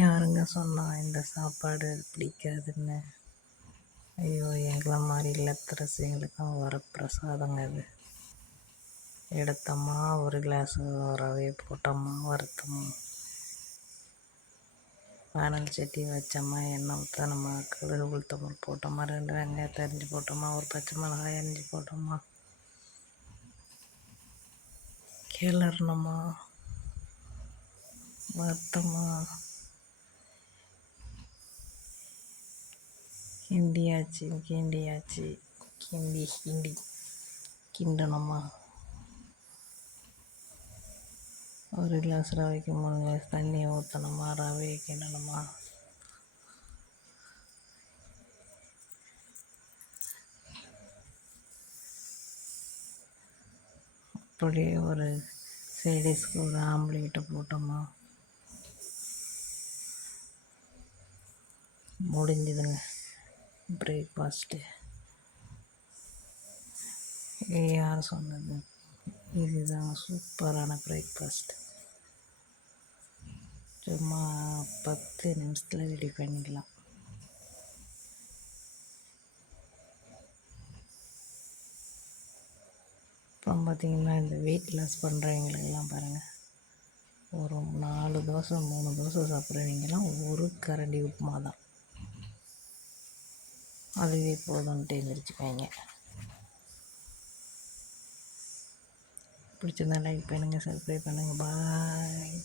யாருங்க சொன்னா இந்த சாப்பாடு பிடிக்காதுன்னு? ஐயோ, எங்களை மாதிரி இல்லத்தரசிகளுக்கும் வர பிரசாதங்க இது. எடுத்தோமா, ஒரு கிளாஸ் ரவையை போட்டோமா, வறுத்தோமா, வானல் சட்டி வச்சோமா, எண்ணெய் ஊற்றணுமா, கடுகு உளுத்தம்பருப்பு போட்டோமா, 2 வெங்காயத்தை அரிஞ்சு போட்டோமா, ஒரு பச்சை மிளகாய் அரிஞ்சு போட்டோமா, கிளறணுமா, வறுத்தோமா, கிண்டியாச்சு கிண்டி கிண்டணுமா, ஒரு கிளாஸ் ரவைக்கு 3 கிளாஸ் தண்ணி ஊற்றணுமா, ரவையை கிண்டணுமா, அப்படியே ஒரு சைடிஷ்க்கு ஒரு ஆம்லேட்டை போட்டோமா, முடிஞ்சுதுங்க பிரேக்ஃபாஸ்ட்டு. யார் சொன்னது? இதுதான் சூப்பரான பிரேக்ஃபாஸ்ட். சும்மா 10 நிமிஷத்தில் ரெடி பண்ணிடலாம். அப்புறம் பார்த்திங்கன்னா, இந்த வெயிட் லாஸ் பண்ணுறவங்களுக்கெல்லாம் பாருங்கள், ஒரு 4 தோசை 3 தோசை சாப்பிட்றவங்கலாம் ஒரு கரண்டி உப்புமா தான், அதுவே போதும்ன்ட்டு எழுந்திரிச்சுக்காங்க. பிடிச்சிருந்தா லைக் பண்ணுங்கள், சப்ஸ்கிரைப் பண்ணுங்கள். பாய்.